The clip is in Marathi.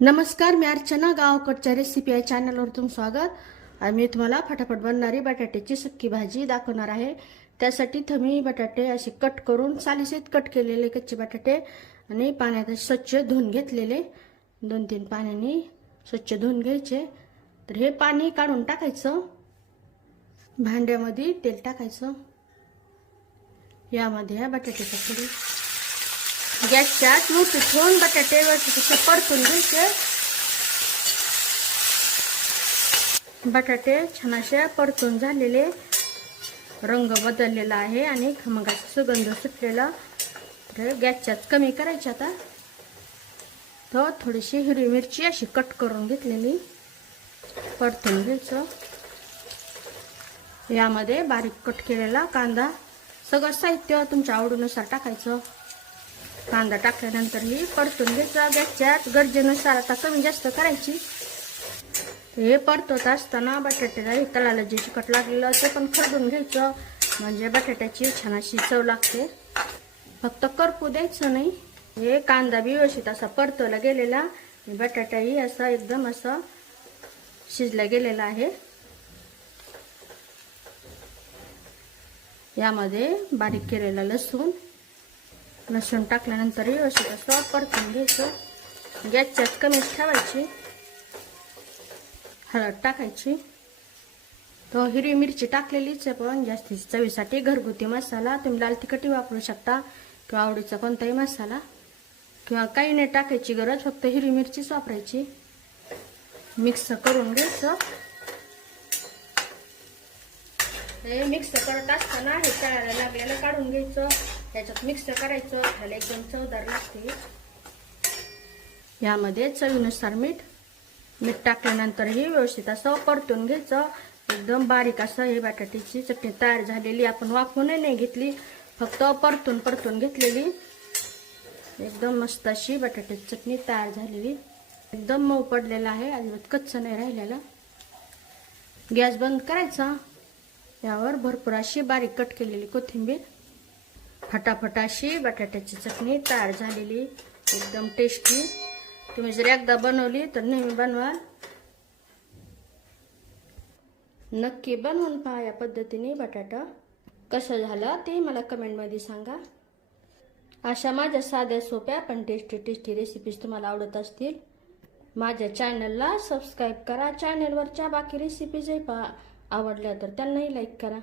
नमस्कार, मी अर्चना. गावकडच्या रेसिपी या चॅनलवर तुमचं स्वागत. मी तुम्हाला फटाफट बनणारी बटाट्याची सुक्की भाजी दाखवणार आहे. त्यासाठी मी बटाटे असे कट करून सालीसहित कट केलेले कच्चे बटाटे आणि पाण्यात स्वच्छ धुवून घेतलेले 2-3 पाण्याने स्वच्छ धुवून घ्यायचे. तर हे पाणी काढून टाकायचं. भांड्यामध्ये तेल टाकायचं. यामध्ये बटाट्याचं पुडी गॅसच्या मोठी ठेवून बटाटे वरती परतून घ्यायचे. बटाटे छान असे परतून झालेले, रंग बदललेला आहे आणि खमंगाचा सुगंध सुटलेला. तर गॅसच्या कमी करायची. आता तो थोडीशी हिरवी मिरची अशी कट करून घेतलेली परतून घ्यायचं. यामध्ये बारीक कट केलेला कांदा, सगळं साहित्य तुमच्या आवडीनुसार टाकायचं. कांदा टाकल्यानंतर ही परतून घ्यायचा. गॅसच्या गरजेनुसार आता कमी जास्त करायची. हे परतवत असताना बटाट्याला तळाला जे चिकट लागलेलं ते पण खरडून घ्यायचं, म्हणजे बटाट्याची छान अशी चव लागते. फक्त करपू द्यायचं नाही. हे कांदा बी व्यवस्थित असा परतवला गेलेला, बटाटाही असा एकदम असा शिजला गेलेला आहे. यामध्ये बारीक केलेला लसूण टाकल्यानंतर व्यवस्थित असं परतून घ्यायचं. गॅसच्या कमीच ठेवायची. हळद टाकायची. तो हिरवी मिरची टाकलेलीच आहे, पण जास्तीत चवीसाठी घरगुती मसाला तुम्ही लाल तिखटही वापरू शकता किंवा आवडीचा कोणताही मसाला, किंवा काही नाही टाकायची गरज, फक्त हिरवी मिरचीच वापरायची. मिक्स करून घ्यायचं. हे मिक्स करत असताना हे तळायला लागलेलं काढून घ्यायचं. त्याच्यात मिक्स करायचं. त्याला एकदम चवदार लागते. यामध्ये चवीनुसार मीठ टाकल्यानंतर ही व्यवस्थित असं परतून घ्यायचं. एकदम बारीक असं हे बटाट्याची चटणी तयार झालेली. आपण वाफवूनही नाही घेतली, फक्त परतून घेतलेली. एकदम मस्त अशी बटाट्याची चटणी तयार झालेली. एकदम मऊ पडलेला आहे, अजिबात कच्चं नाही राहिलेलं. गॅस बंद करायचा. यावर भरपूर अशी बारीक कट केलेली कोथिंबीर. फटाफट अशी बटाट्याची चटणी तयार झालेली, एकदम टेस्टी. तुम्ही जर एकदा बनवली तर नेहमी बनवाल. नक्की बनवून पहा या पद्धतीने. बटाटा कसं झालं ते मला कमेंटमध्ये सांगा. अशा माझ्या साध्या सोप्या पण टेस्टी रेसिपीज तुम्हाला आवडत असतील, माझ्या चॅनलला सबस्क्राईब करा. चॅनलवरच्या बाकी रेसिपीजही पहा. आवडल्या तर त्यांनाही लाईक करा.